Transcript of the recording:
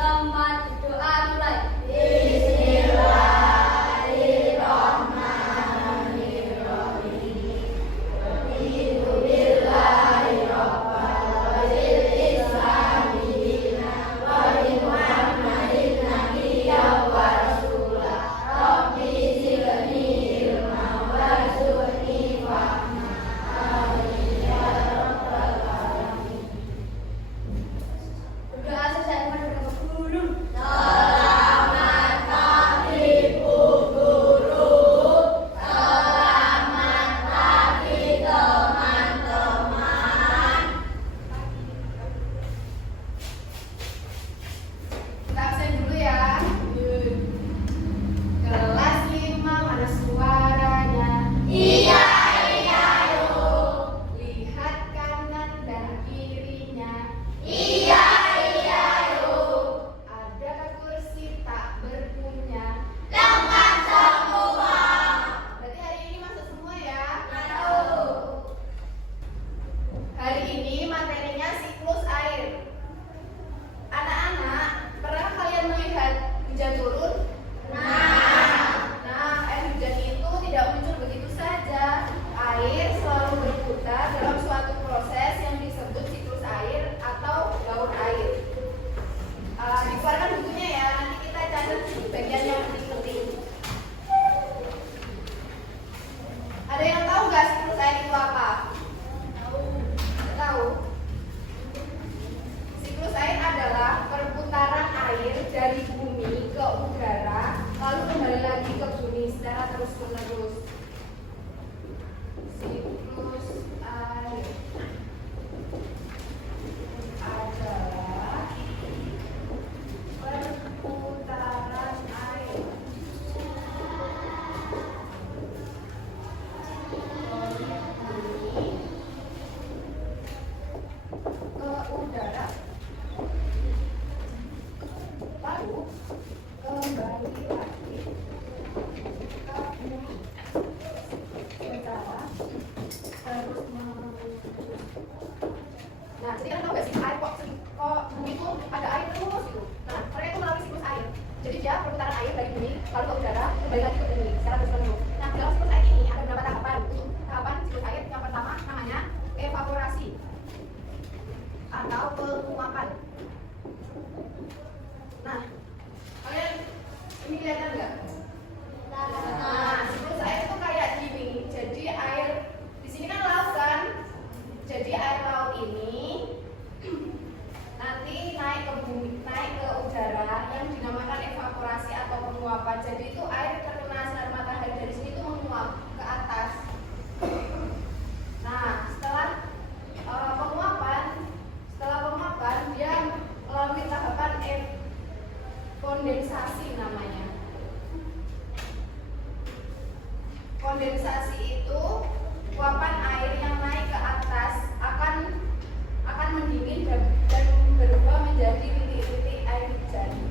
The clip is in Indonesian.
Tempat doa mulai. Berdoa selesai berdoa guru. Kita absen dulu ya. Kelas 5 mana suaranya? Iya, iya, Lihat kanan dan kirinya. iya, iya, Adakah kursi tak berpunya? lengkap semua. Berarti hari ini masuk semua ya. Tahu. Hari ini materinya siklus air. Anak-anak, pernah kalian melihat hujan turun? Nah, air hujan itu tidak muncul begitu saja. Air selalu berputar dalam suatu proses yang disebut siklus air atau gaur air. Dikeluarkan bukunya ya, nanti kita catat bagian yang penting-penting. Ada yang tahu nggak siklus air itu apa? Nggak tahu? Siklus air adalah perputaran air dari bumi ke udara, lalu kembali lagi ke bumi secara terus-menerus. Siklus air adalah perputaran air dari bumi ke udara, lalu kembali lagi ke bumi secara terus-menerus. Nah, jadi kan tahu nggak sih air kok bumi itu ada air terus gitu. Nah, mereka itu melalui siklus air. Jadi dia perputaran air dari bumi lalu ke udara kembali lagi ke bumi secara terus-menerus. Nah, dalam siklus air ini ada beberapa tahapan. Untuk tahapan siklus air yang pertama namanya evaporasi atau penguapan. Nah, kalian ini kelihatan nggak? Nah, siklus air itu kayak gini. Jadi air di sini kan laut kan? Jadi air laut ini nanti naik ke bumi, naik ke udara yang dinamakan evaporasi atau penguapan. Jadi itu air terkena sinar matahari dari sini itu menguap ke atas. Nah, setelah penguapan dia melalui tahapan kondensasi namanya. Kondensasi itu uapan air yang naik ke atas akan mendingin dan berubah menjadi titik-titik air hujan.